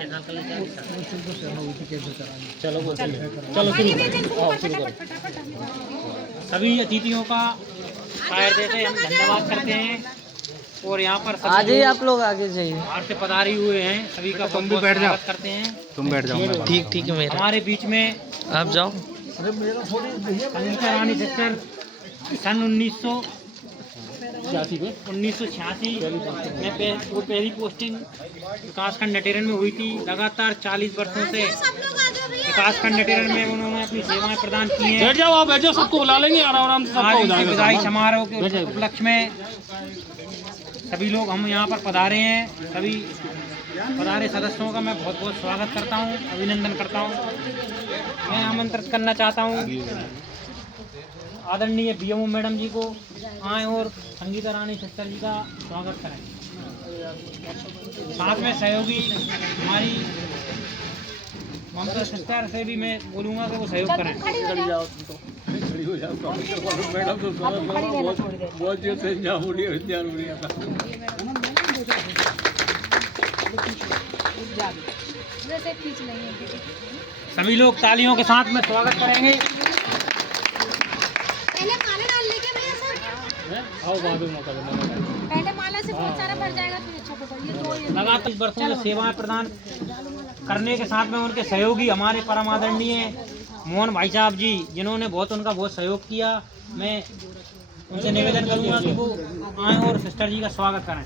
चलो चलो शुरू करो। सभी अतिथियों का खैर देते हैं, हम धन्यवाद करते हैं। और यहाँ पर आ जाइए आप लोग, आगे जाइए। बाहर से पधारे हुए हैं सभी का तुम भी बैठ जाओ करते हैं। तुम बैठ जाओ। ठीक ठीक है, मेरा हमारे बीच में आप जाओ। संगीता रानी सिस्टर सन 1986 में वो पहली पोस्टिंग विकासखंड नटेरन में हुई थी। लगातार 40 वर्षों से विकासखंड नटेरन में उन्होंने अपनी सेवाएं प्रदान की हैं। बैठ जाओ, आप बैठ जाओ, सबको बुला लेंगे आराम से। आज इनके विदाई समारोह के उपलक्ष्य में सभी लोग हम यहाँ पर पधारे हैं। सभी पधारे सदस्यों का मैं बहुत बहुत स्वागत करता हूँ, अभिनंदन करता हूँ। मैं आमंत्रित करना चाहता हूँ आदरणीय बीएमओ मैडम जी को आए और संगीता रानी सिस्टर जी का स्वागत करें। साथ में सहयोगी हमारी ममता सिस्टर से भी मैं बोलूँगा कि वो सहयोग करें। सभी लोग तालियों के साथ में स्वागत करेंगे। पहले माला से बहुत सारा भर जाएगा, फिर अच्छा होगा। ये दो लगातार वर्षों में सेवाएं प्रदान करने के साथ में उनके सहयोगी हमारे परम आदरणीय मोहन भाई साहब जी, जिन्होंने उनका बहुत सहयोग किया। मैं उनसे निवेदन करूंगा कि वो आए और सिस्टर जी का स्वागत करें।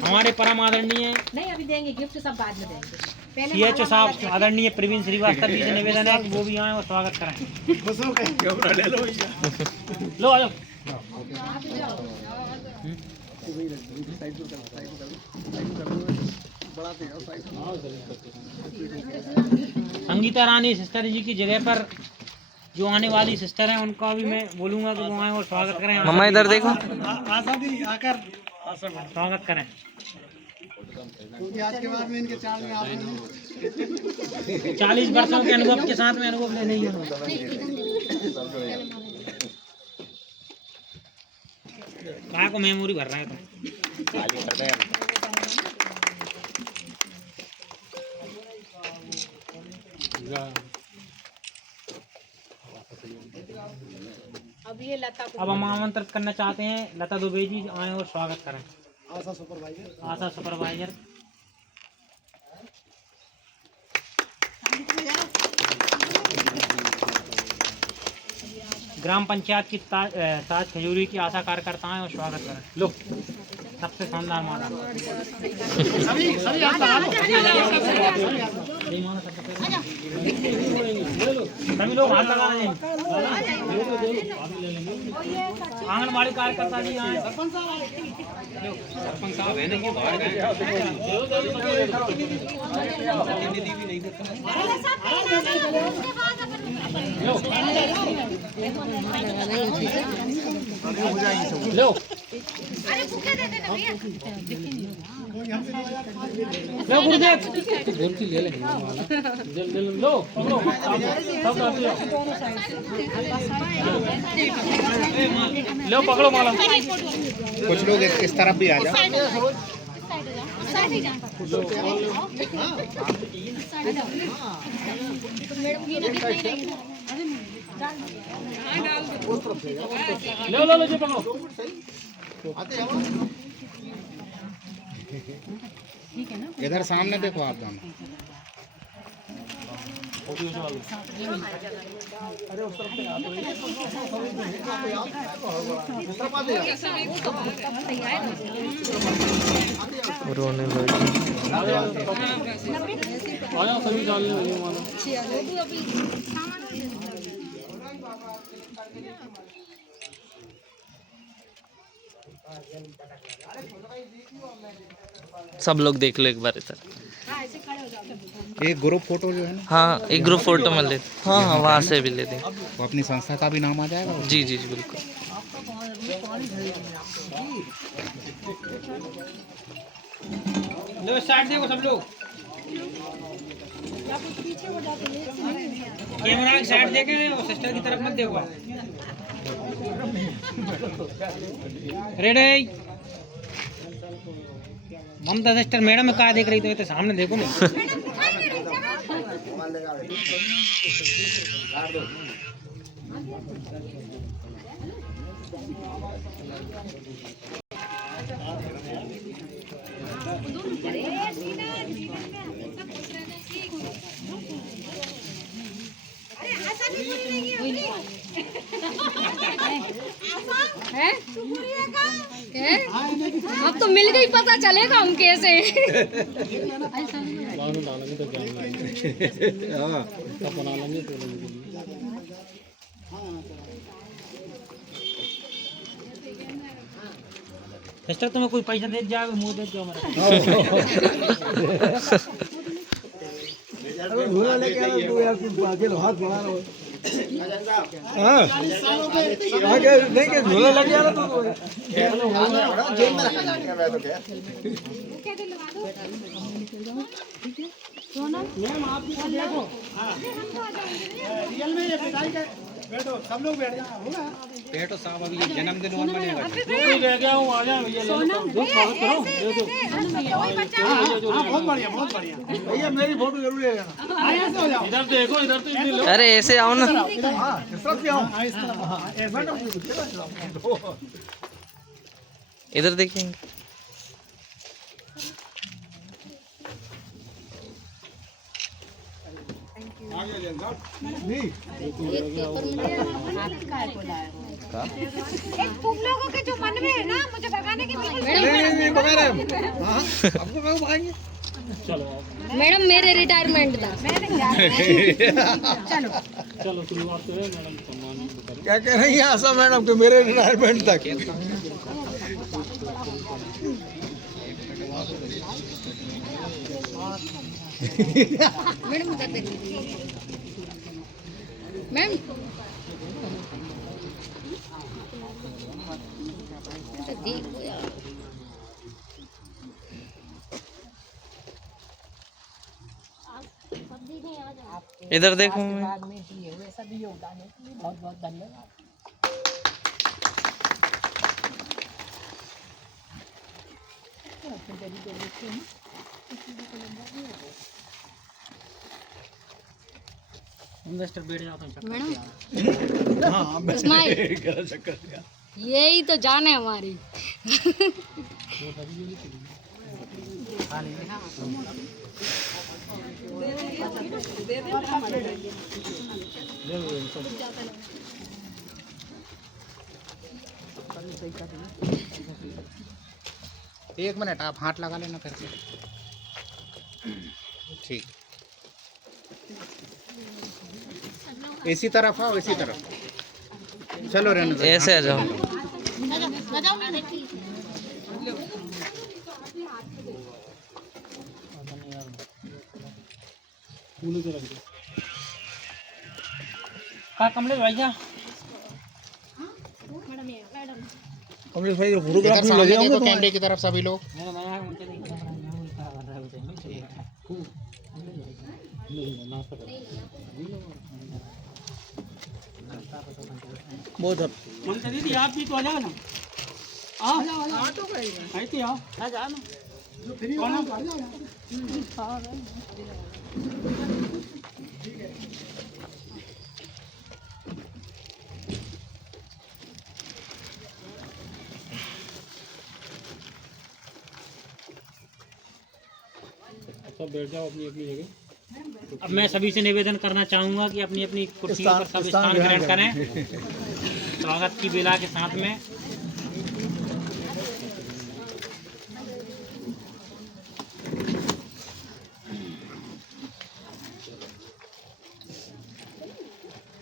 हमारे परम आदरणीय नहीं, अभी देंगे गिफ्ट, सब बाद में देंगे। CHO साहब आदरणीय प्रवीण श्रीवास्तव जी से निवेदन है कि वो भी आए और स्वागत करें। लो आ जाओ। संगीता रानी सिस्टर जी की जगह पर जो आने वाली सिस्टर हैं उनका भी मैं बोलूँगा कि वो आए और स्वागत करें। मम्मा इधर देखो, आकर स्वागत करें। आज के बाद में इनके 40 वर्षों के अनुभव के साथ में अनुभव ले नहीं होगा। काय को मेमोरी भर रहा है तो अब ये लता को अब हम आमंत्रित करना चाहते हैं लता दुबे जी आए और स्वागत करें। आशा सुपरवाइजर ग्राम पंचायत की ताज खजूरी की आशा कार्यकर्ता हैं और स्वागत करें। लो सबसे शानदार माला। सभी लोग हाथ लगा रहे हैं। आंगनबाड़ी कार्यकर्ता जी आए। सरपंच साहब है नहीं, बाहर गए। लो अरे भूखे दे देना भैया। लो गुरुदेव गोलकी ले ले। लो पकड़ो सब लो पकड़ो माला। कुछ लोग इस तरफ भी आ जाओ। लो लो लो जो पकड़ो। इधर सामने देखो आप दोनों। रोने लगी। आया सभी डालने वाले मानो। सब लोग देख लो एक बार इधर। एक ग्रुप फोटो जो है ना, हाँ एक ग्रुप फोटो में ले। हाँ हाँ वहाँ से भी ले दें। वो अपनी संस्था का भी नाम आ जाएगा। जी जी जी बिल्कुल। लो स्टार्ट देखो सब लोग। कैमरा की साइड देखे वो सिस्टर की तरफ मत देखो। रेडी ममता सिस्टर मैडम कहाँ देख रही, तो ये तो सामने देखो ना। हैं? हैं? अब तो मिल गई, पता चलेगा हम कैसे। सिस्टर तुम्हें कोई पैसा दे जाओ, मुंह दे जाओ मेरा। झूला लेके आना तू यार, तू अकेले हाथ बढ़ा रहा हो। हाँ आगे नहीं के झूला लेके आना तू। जेब में रखा जाएगा मैं तो क्या। मैम आप भी देखो। हाँ रियल में ये पिटाई का बैठो, सब लोग बैठ जाओ, होगा बैठो साहब, अभी ये जन्मदिन और मनेगा। रह गया हूँ, आ जाओ भैया, दो स्वागत करो, दे दो। हाँ बहुत बढ़िया बहुत बढ़िया भैया, मेरी फोटो जरूर ले लेना। ऐसे हो जाओ, इधर देखो, इधर तो इधर लो। अरे ऐसे आओ ना। हाँ इस तरफ से आओ, इस तरफ। हाँ बैठो, इधर देखेंगे। तुम लोगों के जो मन में है ना, मुझे भगाने की नहीं भगा रहे हम। हाँ आपको कहाँ भगाएंगे। मैडम मेरे रिटायरमेंट था। चलो शुरुआत तो है मैडम, क्या कह रही है आशा मैडम के मेरे रिटायरमेंट तक। मैडम मैम देखो यार, इधर देखो मैं। बहुत बहुत धन्यवाद। सिस्टर बैठ जाओ तुम। मैडम हाँ स्माइल, गला चक्कर दिया। यही तो जान है हमारी। एक मिनट आप हाथ लगा लेना फिर से। ठीक, इसी तरफ आओ, इसी तरफ। चलो रहने दो। ऐसे आ जाओ। कहाँ कमलेश भाई जा? कमलेश भाई फोटोग्राफ इधर में सामने लगे होंगे देखो, कैमरे की तरफ सभी लोग। बहुत दीदी आप भी तो आ जाओ ना। आओ तो भाई, आओ आ जाओ ना। सब बैठ जाओ अपनी अपनी जगह। अब मैं सभी से निवेदन करना चाहूँगा कि अपनी अपनी कुर्सियों पर सब स्थान ग्रहण करें, स्वागत की बेला के साथ में।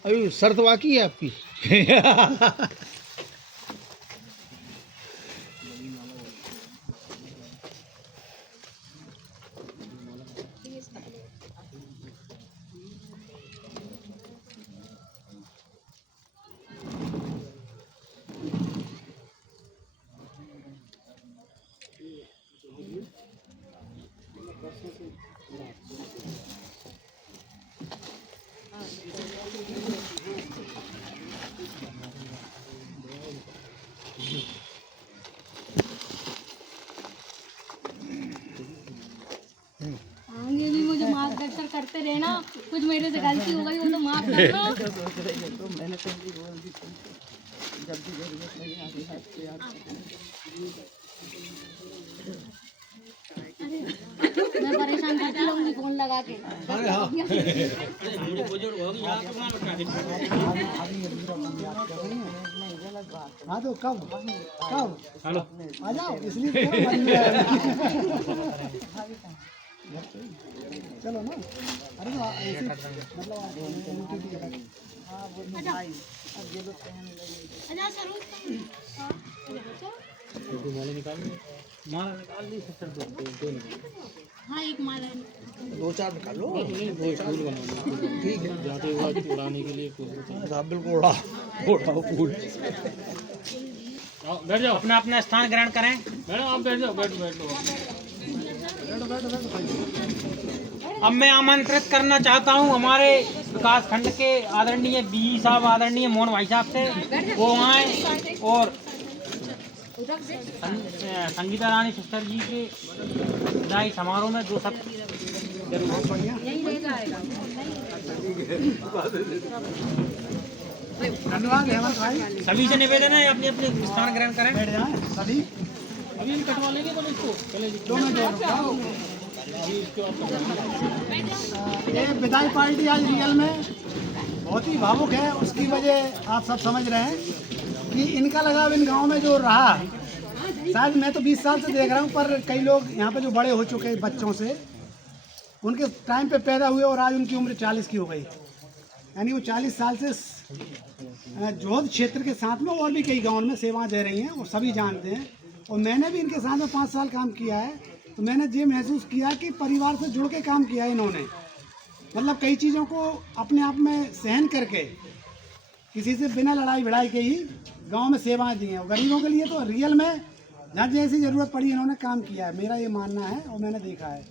अभी शर्त बाकी है आपकी। करते रहना। कुछ मेरे से गलती हो गई वो तो माफ करना। मैं परेशान करती रहूंगी फोन लगा के। अरे हाँ हाँ तो कब हेलो आ जाओ, इसलिए तो करो, मन में आया। चलो ना। अरे तो ऐसे मतलब माला निकाल ली सिस्टर दो हाँ एक माला है। दो चार निकाल लो, ठीक है। जाते हुए उड़ाने के लिए हाँ, बिल्कुल उड़ा उड़ाओ फूल। बैठ जाओ, अपना अपना स्थान ग्रहण करें। मैडम आप बैठ जाओ, बैठ लो। अब मैं आमंत्रित करना चाहता हूं हमारे विकास खंड के आदरणीय बी साहब, आदरणीय मोहन भाई साहब से, वो आए और संगीता रानी सिस्टर जी के विदाई समारोह में दो शब्द धन्यवाद हेमंत भाई। सभी से निवेदन है अपने अपने स्थान ग्रहण करें। बैठ जाए सभी। अभी कटवा लेंगे बोले इसको पहले दोनों ये विदाई पार्टी आज रियल में बहुत ही भावुक है। उसकी वजह आप सब समझ रहे हैं कि इनका लगाव इन गाँव में जो रहा, शायद मैं तो 20 साल से देख रहा हूँ, पर कई लोग यहाँ पे जो बड़े हो चुके हैं बच्चों से, उनके टाइम पे पैदा हुए और आज उनकी उम्र 40 की हो गई। यानी वो 40 साल से जोध क्षेत्र के साथ में और भी कई गाँव में सेवाएं दे रही हैं और सभी जानते हैं। और मैंने भी इनके साथ में 5 साल काम किया है, तो मैंने ये महसूस किया कि परिवार से जुड़ के काम किया है इन्होंने। मतलब कई चीज़ों को अपने आप में सहन करके, किसी से बिना लड़ाई भिड़ाई के ही गांव में सेवाएं दी हैं। और गरीबों के लिए तो रियल में जहाँ जैसी ज़रूरत पड़ी इन्होंने काम किया है, मेरा ये मानना है और मैंने देखा है।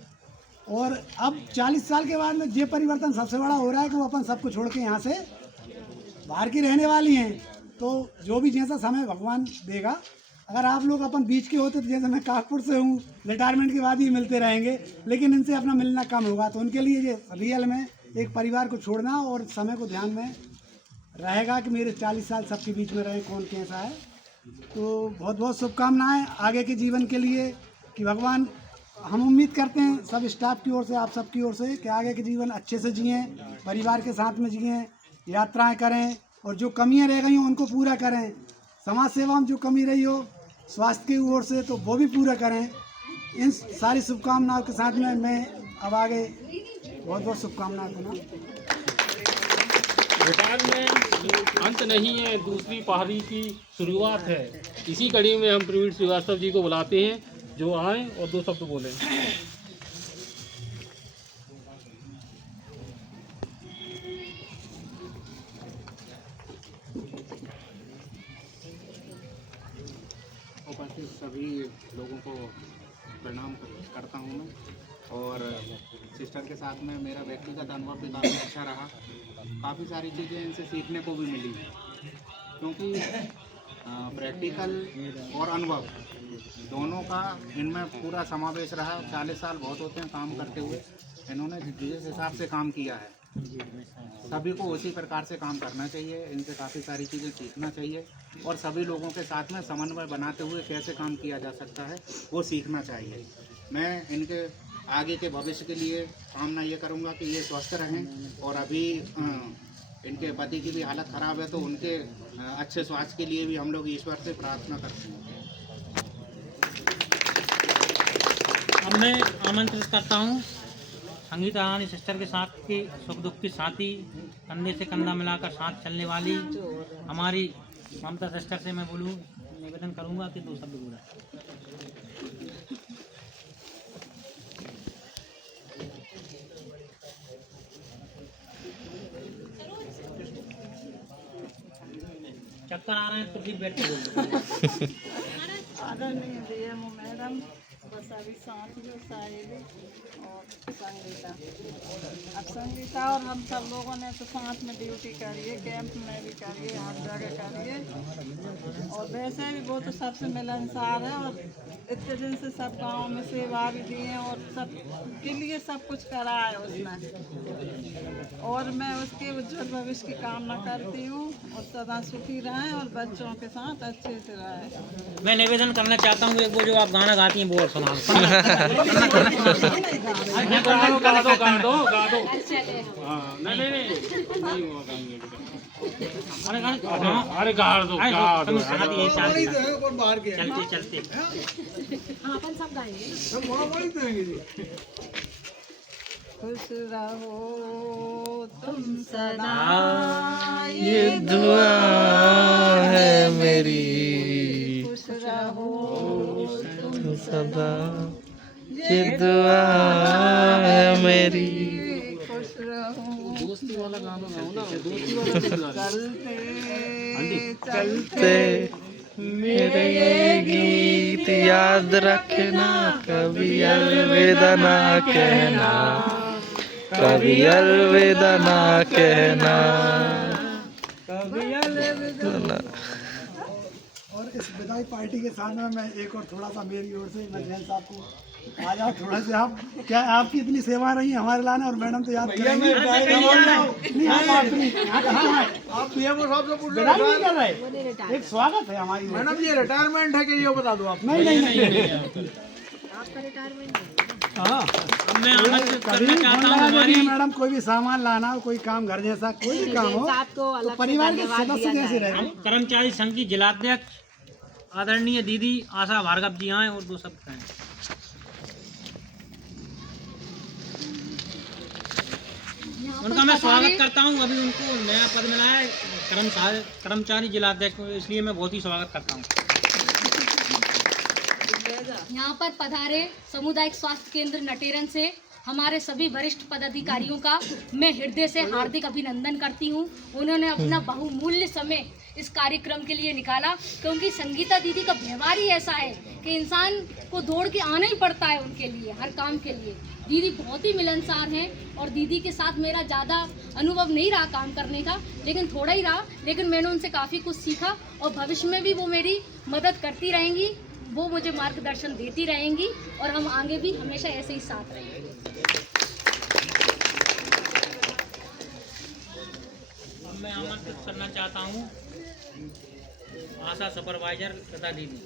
और अब 40 साल के बाद में ये परिवर्तन सबसे बड़ा हो रहा है कि वो अपन सबको छोड़ के यहाँ से बाहर की रहने वाली हैं। तो जो भी जैसा समय भगवान देगा, अगर आप लोग अपन बीच के होते तो जैसे मैं कागपुर से हूँ, रिटायरमेंट के बाद ही मिलते रहेंगे, लेकिन इनसे अपना मिलना कम होगा। तो उनके लिए ये रियल में एक परिवार को छोड़ना और समय को ध्यान में रहेगा कि मेरे 40 साल सबके बीच में रहे, कौन कैसा है। तो बहुत बहुत शुभकामनाएं आगे के जीवन के लिए कि भगवान, हम उम्मीद करते हैं सब स्टाफ की ओर से, आप सबकी ओर से, कि आगे के जीवन अच्छे से जिएँ, परिवार के साथ में जिएँ, यात्राएँ करें और जो कमियाँ रह गई हों उनको पूरा करें। समाज सेवा में जो कमी रही हो स्वास्थ्य की ओर से तो वो भी पूरा करें। इन सारी शुभकामनाओं के साथ में मैं अब आगे बहुत बहुत शुभकामनाएं दूँगा। रिटायरमेंट अंत नहीं है, दूसरी पहाड़ी की शुरुआत है। इसी कड़ी में हम प्रवीण श्रीवास्तव जी को बुलाते हैं, जो आए और 2 शब्द बोलें। उपस्थित सभी लोगों को प्रणाम करता हूँ मैं। और सिस्टर के साथ में मेरा व्यक्तिगत अनुभव भी काफ़ी अच्छा रहा। काफ़ी सारी चीज़ें इनसे सीखने को भी मिली, क्योंकि प्रैक्टिकल और अनुभव दोनों का इनमें पूरा समावेश रहा। 40 साल बहुत होते हैं काम करते हुए, इन्होंने जिस हिसाब से काम किया है सभी को उसी प्रकार से काम करना चाहिए। इनसे काफ़ी सारी चीज़ें सीखना चाहिए और सभी लोगों के साथ में समन्वय बनाते हुए कैसे काम किया जा सकता है वो सीखना चाहिए। मैं इनके आगे के भविष्य के लिए कामना ये करूँगा कि ये स्वस्थ रहें। और अभी इनके पति की भी हालत ख़राब है, तो उनके अच्छे स्वास्थ्य के लिए भी हम लोग ईश्वर से प्रार्थना करते हैं। अब मैं आमंत्रित करता हूँ संगीता रानी सिस्टर के साथ की सुख दुख की साथी, कंधे से कंधा मिलाकर साथ चलने वाली हमारी ममता सिस्टर से मैं बोलूँ, निवेदन करूँगा कि 2 शब्द बोला। चक्कर आ रहे हैं तो ठीक बैठ के बोल दो। आदरणीय डीएमओ मैडम, बस अभी साथ में साहिल और संगीता। अब संगीता और हम सब लोगों ने तो साथ में ड्यूटी करी है, कैंप में भी करी है, हर जगह करी है। और वैसे भी वो तो सबसे मिलनसार है और इतने दिन से सब गांव में सेवा भी दी है और सब के लिए सब कुछ करा है उसने। और मैं उसके उज्जवल भविष्य की कामना करती हूँ और सदा सुखी रहें और बच्चों के साथ अच्छे से रहें। मैं निवेदन करना चाहता हूँ एक वो जो आप गाना गाती हैं वो और सुना गा दो। हाँ, नहीं वो गाएंगे। अरे गा दो। चलते चलते अपन सब गाएंगे। खुश रहो तुम सदा, ये दुआ है मेरी, खुश रहो तुम सदा ये दुआ है मेरी। खुश रहो दोस्ती वाला गाना गाओ ना, दोस्ती वाला चलते चलते मेरे ये गीत याद रखना, कभी अलविदा ना कहना, कभी अलविदा ना कहना। और इस विदाई पार्टी के साथ में मैं एक और थोड़ा सा मेरी ओर से मैं जैन साहब को आ जाओ थोड़ा से। आप क्या आपकी इतनी सेवा रही है हमारे लाने और मैडम तो याद करेंगे। विदाई नहीं कर रहे, एक स्वागत है हमारी मैडम। ये रिटायरमेंट है कि ये बता दो आप? नहीं आपका रिटायरमेंट हाँ मैं आमंत्रित करना चाहता हूँ हमारी मैडम कोई भी सामान लाना हो, कोई काम घर जैसा कोई भी काम हो तो परिवार के सदस्य जैसे रहे। कर्मचारी संघ की जिलाध्यक्ष आदरणीय दीदी आशा भार्गव जी आए और 2 शब्द कहें। उनका मैं स्वागत करता हूं। अभी उनको नया पद मिला है कर्मचारी जिलाध्यक्ष, इसलिए मैं बहुत ही स्वागत करता हूं। यहाँ पर पधारे सामुदायिक स्वास्थ्य केंद्र नटेरन से हमारे सभी वरिष्ठ पदाधिकारियों का मैं हृदय से हार्दिक अभिनंदन करती हूँ। उन्होंने अपना बहुमूल्य समय इस कार्यक्रम के लिए निकाला, क्योंकि संगीता दीदी का व्यवहार ही ऐसा है कि इंसान को दौड़ के आना ही पड़ता है उनके लिए, हर काम के लिए। दीदी बहुत ही मिलनसार हैं और दीदी के साथ मेरा ज़्यादा अनुभव नहीं रहा काम करने का, लेकिन थोड़ा ही रहा, लेकिन मैंने उनसे काफ़ी कुछ सीखा और भविष्य में भी वो मेरी मदद करती रहेंगी, वो मुझे मार्गदर्शन देती रहेंगी और हम आगे भी हमेशा ऐसे ही साथ रहेंगे। अब मैं आमंत्रित करना चाहता हूँ आशा सुपरवाइजर लता दीदी।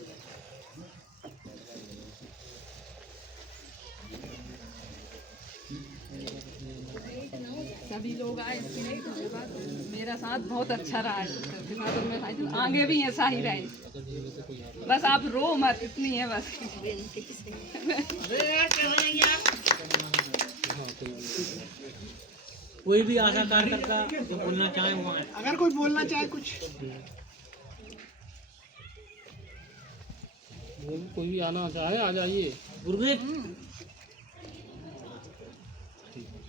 सभी लोग आए इसके लिए, उसके बाद मेरा साथ बहुत अच्छा रहा है उसके साथ, और मैं आगे भी ऐसा ही रहे। बस आप रो मत, इतनी है बस। कोई भी आशा कार्यकर्ता जो बोलना चाहे वो है। अगर कोई बोलना चाहे कुछ, कोई भी आना चाहे आ जाइए। गुरुदेव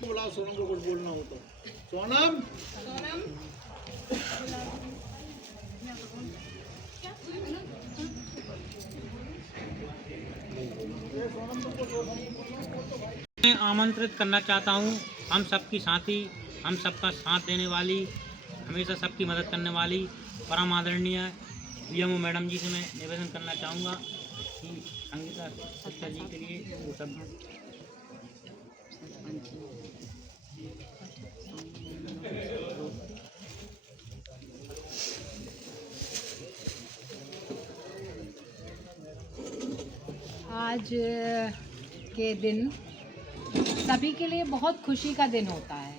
बुलाओ सोनम को कुछ बोलना हो तो। सोनम मैं आमंत्रित करना चाहता हूँ हम सबकी साथी, हम सबका साथ देने वाली, हमेशा सबकी मदद करने वाली परम आदरणीय पीएमओ मैडम जी से मैं निवेदन करना चाहूँगा कि संगीता सत्या जी के लिए वो सब आज के दिन सभी के लिए बहुत खुशी का दिन होता है।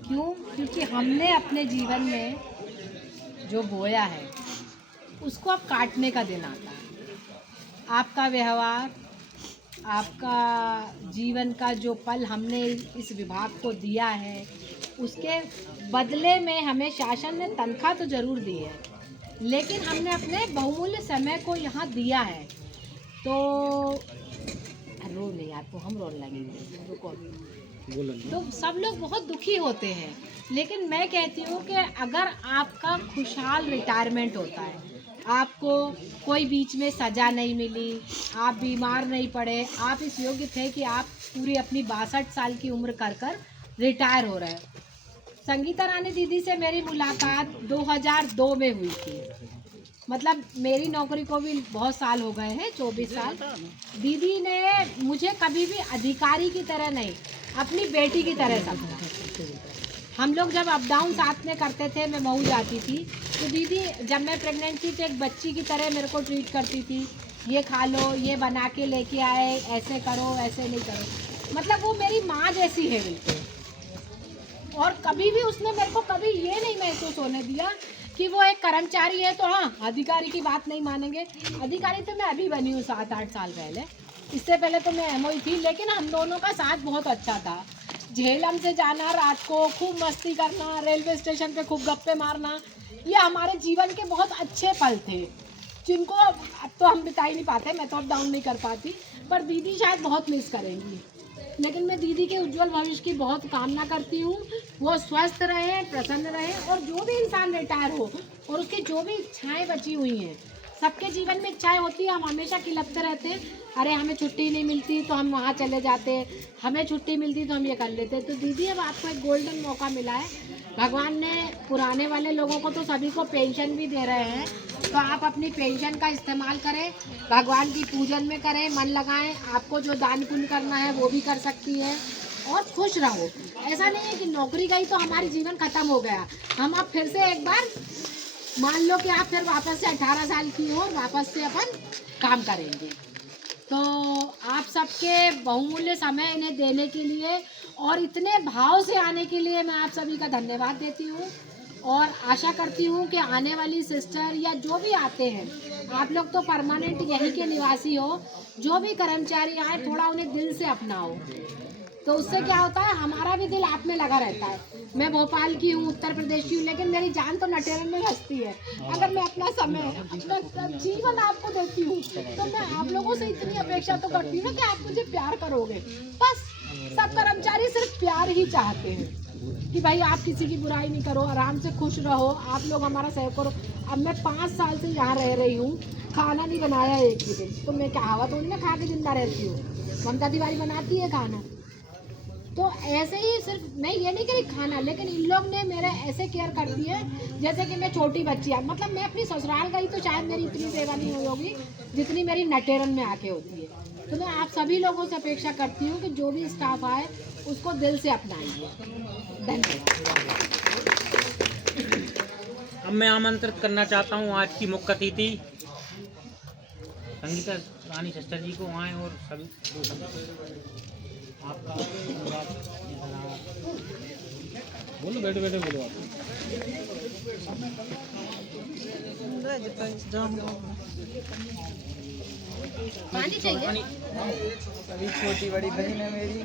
क्यों? क्योंकि हमने अपने जीवन में जो बोया है उसको अब काटने का दिन आता है। आपका व्यवहार, आपका जीवन का जो पल हमने इस विभाग को दिया है, उसके बदले में हमें शासन ने तनख्वाह तो ज़रूर दी है, लेकिन हमने अपने बहुमूल्य समय को यहाँ दिया है। तो रो नहीं यार, तो हम रोने लगेंगे, रुको। तो सब लोग बहुत दुखी होते हैं, लेकिन मैं कहती हूँ कि अगर आपका खुशहाल रिटायरमेंट होता है आपको कोई बीच में सज़ा नहीं मिली, आप बीमार नहीं पड़े, आप इस योग्य थे कि आप पूरी अपनी 62 साल की उम्र कर रिटायर हो रहे हैं। संगीता रानी दीदी से मेरी मुलाकात 2002 में हुई थी, मतलब मेरी नौकरी को भी बहुत साल हो गए हैं, 24 साल। दीदी ने मुझे कभी भी अधिकारी की तरह नहीं, अपनी बेटी की तरह समझा। हम लोग जब अप डाउन साथ में करते थे, मैं मऊ जाती थी, तो दीदी जब मैं प्रेग्नेंट थी तो एक बच्ची की तरह मेरे को ट्रीट करती थी। ये खा लो, ये बना के लेके आए, ऐसे करो, ऐसे नहीं करो, मतलब वो मेरी माँ जैसी है बिल्कुल। और कभी भी उसने मेरे को कभी ये नहीं महसूस होने दिया कि वो एक कर्मचारी है तो हाँ अधिकारी की बात नहीं मानेंगे। अधिकारी तो मैं अभी बनी हूँ 7-8 साल पहले, इससे पहले तो मैं एमओई थी, लेकिन हम दोनों का साथ बहुत अच्छा था। झेलम से जाना, रात को खूब मस्ती करना, रेलवे स्टेशन पे खूब गप्पे मारना, ये हमारे जीवन के बहुत अच्छे पल थे, जिनको अब तो हम बिता ही नहीं पाते। मैं तो अब डाउन नहीं कर पाती, पर दीदी शायद बहुत मिस करेंगी। लेकिन मैं दीदी के उज्जवल भविष्य की बहुत कामना करती हूँ, वो स्वस्थ रहे, प्रसन्न रहे, और जो भी इंसान रिटायर हो और उसकी जो भी इच्छाएं बची हुई हैं, सबके जीवन में इच्छाएं होती है, हम हमेशा किलपते रहते हैं, अरे हमें छुट्टी नहीं मिलती तो हम वहाँ चले जाते, हमें छुट्टी मिलती तो हम ये कर लेते। तो दीदी अब आपको एक गोल्डन मौका मिला है, भगवान ने पुराने वाले लोगों को तो सभी को पेंशन भी दे रहे हैं, तो आप अपनी पेंशन का इस्तेमाल करें, भगवान की पूजन में करें, मन लगाएं। आपको जो दान पुण्य करना है वो भी कर सकती है, और खुश रहो। ऐसा नहीं है कि नौकरी गई तो हमारी जीवन खत्म हो गया, हम अब फिर से एक बार मान लो कि आप फिर वापस से 18 साल की हो, वापस से अपन काम करेंगे। तो आप सबके बहुमूल्य समय इन्हें देने के लिए और इतने भाव से आने के लिए मैं आप सभी का धन्यवाद देती हूँ, और आशा करती हूँ कि आने वाली सिस्टर या जो भी आते हैं, आप लोग तो परमानेंट यहीं के निवासी हो, जो भी कर्मचारी आए थोड़ा उन्हें दिल से अपनाओ, तो उससे क्या होता है हमारा भी दिल आप में लगा रहता है। मैं भोपाल की हूँ, उत्तर प्रदेश की हूँ, लेकिन मेरी जान तो नटेरन में बसती है। अगर मैं अपना समय, अपना जीवन आपको देती हूँ, तो मैं आप लोगों से इतनी अपेक्षा तो करती हूँ ना कि आप मुझे प्यार करोगे। बस सब कर्मचारी सिर्फ प्यार ही चाहते हैं कि भाई आप किसी की बुराई नहीं करो, आराम से खुश रहो, आप लोग हमारा सहयोग करो। अब मैं 5 साल से यहाँ रह रही हूँ, खाना नहीं बनाया एक भी दिन, तो मैं क्या हवा थोड़ी ना खा के जिंदा रहती हूँ, ममता तिवारी बनाती है खाना। तो ऐसे ही सिर्फ मैं ये नहीं करी खाना, लेकिन इन लोग ने मेरा ऐसे केयर कर दी है जैसे कि मैं छोटी बच्ची है। मतलब मैं अपनी ससुराल गई तो शायद मेरी इतनी सेवा नहीं हुई होगी जितनी मेरी नटेरन में आके होती है। तो मैं आप सभी लोगों से अपेक्षा करती हूँ कि जो भी स्टाफ आए उसको दिल से अपनाइए। धन्यवाद। अब मैं आमंत्रित करना चाहता हूँ आज की मुख्य अतिथि संगीता रानी सिस्टर जी को आए और सभी आपका बोलो, बैठे बैठे बोलो आप। पानी चाहिए। सभी छोटी बड़ी बहन है मेरी,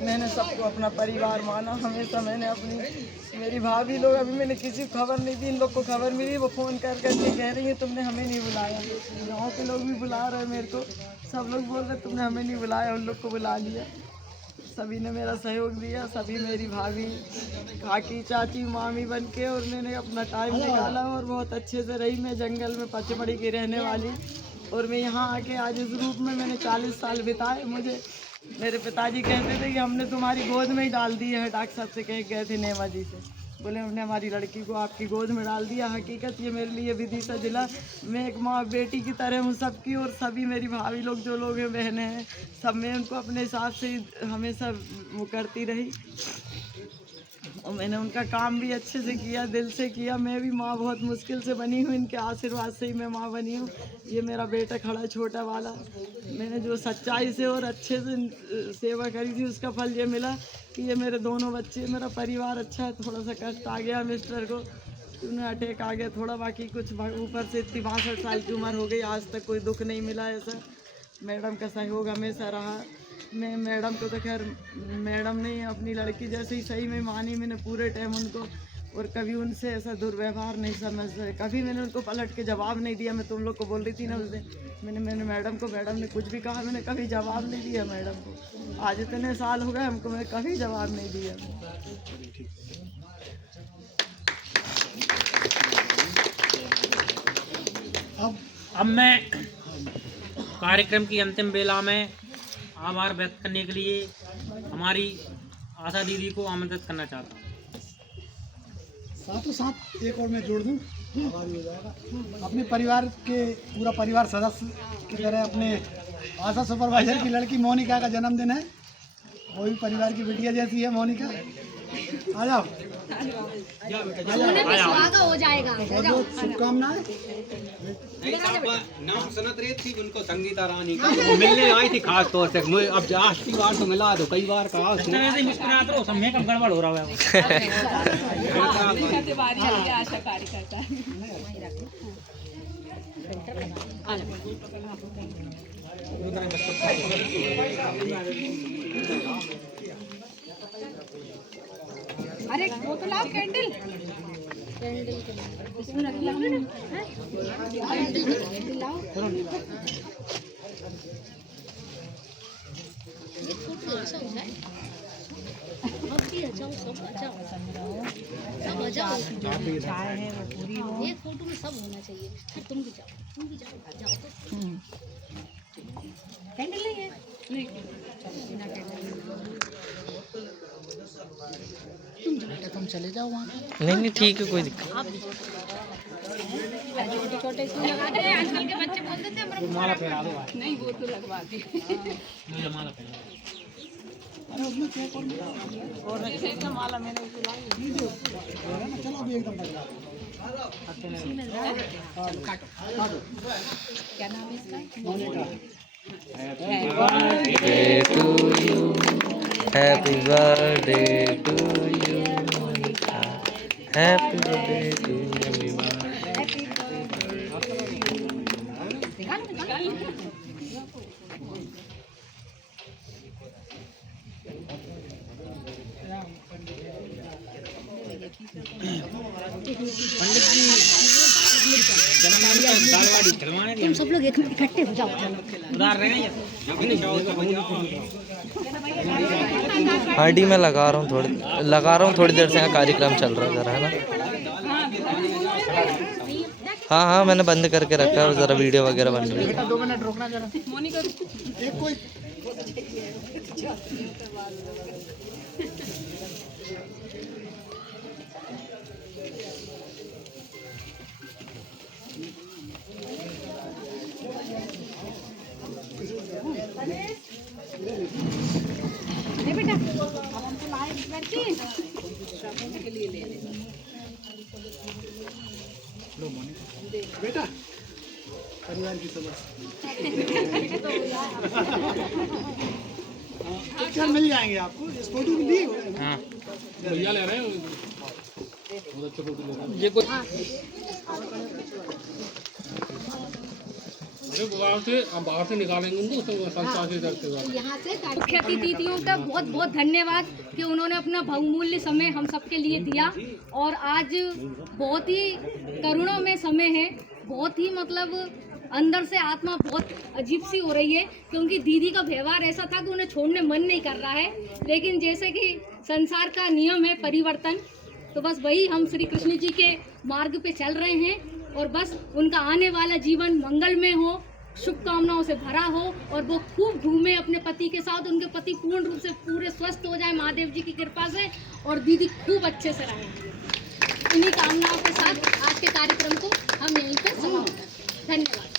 मैंने सबको अपना परिवार माना हमेशा। मैंने अपनी मेरी भाभी लोग, अभी मैंने किसी को खबर नहीं दी, इन लोग को खबर मिली, वो फ़ोन कर करके कह रही है तुमने हमें नहीं बुलाया। गाँव के लोग भी बुला रहे हैं मेरे को, सब लोग बोल रहे तुमने हमें नहीं बुलाया, उन लोग को बुला लिया। सभी ने मेरा सहयोग दिया, सभी मेरी भाभी, काकी, चाची, मामी बन के, और मैंने अपना टाइम निकाला और बहुत अच्छे से रही। मैं जंगल में पचमढ़ी की रहने वाली, और मैं यहाँ आके आज इस रूप में मैंने 40 साल बिताए। मुझे मेरे पिताजी कहते थे कि हमने तुम्हारी गोद में ही डाल दी है, डॉक्टर साहब से कह गए थे नेमा जी से, बोले हमने हमारी लड़की को आपकी गोद में डाल दिया। हकीकत ये मेरे लिए विदिशा जिला, मैं एक माँ बेटी की तरह हूँ सबकी, और सभी मेरी भाभी लोग जो लोग हैं, बहनें हैं, सब मैं उनको अपने हिसाब से हमेशा वो करती रही, और मैंने उनका काम भी अच्छे से किया, दिल से किया। मैं भी माँ बहुत मुश्किल से बनी हूँ, इनके आशीर्वाद से ही मैं माँ बनी हूँ। ये मेरा बेटा खड़ा छोटा वाला, मैंने जो सच्चाई से और अच्छे से सेवा करी थी उसका फल ये मिला कि ये मेरे दोनों बच्चे, मेरा परिवार अच्छा है। थोड़ा सा कष्ट आ गया मिस्टर को, उन्हें अटैक आ गया थोड़ा, बाकी कुछ ऊपर से इतनी 62 साल की उम्र हो गई, आज तक कोई दुख नहीं मिला ऐसा। मैडम का सहयोग हमेशा रहा। मैं मैडम को तो खैर मैडम नहीं, अपनी लड़की जैसे ही सही में मानी मैंने पूरे टाइम उनको, और कभी उनसे ऐसा दुर्व्यवहार नहीं समझ रहे, कभी मैंने उनको पलट के जवाब नहीं दिया। मैं तुम लोग को बोल रही थी ना उस दिन, मैंने मैडम को, मैडम ने कुछ भी कहा मैंने कभी जवाब नहीं दिया मैडम को। आज इतने साल हो गए हमको, मैं कभी जवाब नहीं दिया। अब मैं कार्यक्रम की अंतिम बेला में आभार व्यक्त करने के लिए हमारी आशा दीदी को आमंत्रित करना चाहता हूँ। साथों साथ एक और मैं जोड़ दूं, आभारी हो जाएगा। अपने परिवार के पूरा परिवार सदस्य की तरह अपने आशा सुपरवाइजर की लड़की मोनिका का जन्मदिन है। वो भी परिवार की बिटिया जैसी है मोनिका। आ जाओ, सोने पे सुहागा हो जाएगा। बहुत बहुत शुभकामनाएं। नाम सुनत रही थी उनको संगीता रानी का, वो मिलने आई थी खास तौर से। मुझे अब आखिरी बार तो मिला दो, कई बार कहा उसने। ऐसे मुस्कुराते रहो, सब मेकअप गड़बड़ हो रहा है। आशा कार्यकर्ता अरे वो तो लाओ कैंडल। इसमें रख लो ना। कैंडल लाओ। चाय है वो पूरी हो। एक फोटो में सब होना चाहिए। फिर तुम भी जाओ तो। कैंडल नहीं है? नहीं। तुम चले जाओ वहाँ। नहीं ठीक है, कोई दिक्कत छोटे छोटे इसमें लगाते हैं। आजकल के बच्चे बोलते थे हमारा माला पहना दो। नहीं, वो तो लगवा दी। माला पहना दो। माला मैंने चलो अभी एकदम क्या नाम है इसका? Monica. Birthday to you, happy birthday to you Monica, happy birthday to you. Pandit ji जन्मदिन का दालवाड़ी खिलवाने तुम सब लोग इकट्ठे हो जाओ। उधार रहे हैं। हार्डी में लगा रहा हूँ थोड़ी देर से। यहाँ कार्यक्रम चल रहा है जरा, है ना? हाँ मैंने बंद करके रखा है, ज़रा वीडियो वगैरह बन रही है। 2 मिनट रुकना जरा। मोनिका एक कोई बेटा अब हम तो लाए बैठी के लिए ले ले। बेटा परिवार की समझ पिक्चर मिल जाएंगे आपको। इस फोटो भी दी हुई है। हाँ भैया ले रहे हैं, बहुत अच्छा फोटो ले रहे हैं। ये कुछ बाहर से निकालेंगे उनको संस्था से करते हुए। यहाँ से मुख्य अतिथियों का बहुत बहुत धन्यवाद कि उन्होंने अपना बहुमूल्य समय हम सबके लिए दिया। और आज बहुत ही करुणामय समय है। बहुत ही मतलब अंदर से आत्मा बहुत अजीब सी हो रही है, क्योंकि दीदी का व्यवहार ऐसा था कि उन्हें छोड़ने मन नहीं कर रहा है। लेकिन जैसे कि संसार का नियम है परिवर्तन, तो बस वही हम श्री कृष्ण जी के मार्ग पे चल रहे हैं। और बस उनका आने वाला जीवन मंगलमय हो, शुभकामनाओं से भरा हो, और वो खूब घूमे अपने पति के साथ। उनके पति पूर्ण रूप से पूरे स्वस्थ हो जाए महादेव जी की कृपा से, और दीदी खूब अच्छे से रहे। इन्हीं कामनाओं के साथ आज के कार्यक्रम को हम यहीं पे समाप्त करते हैं। धन्यवाद।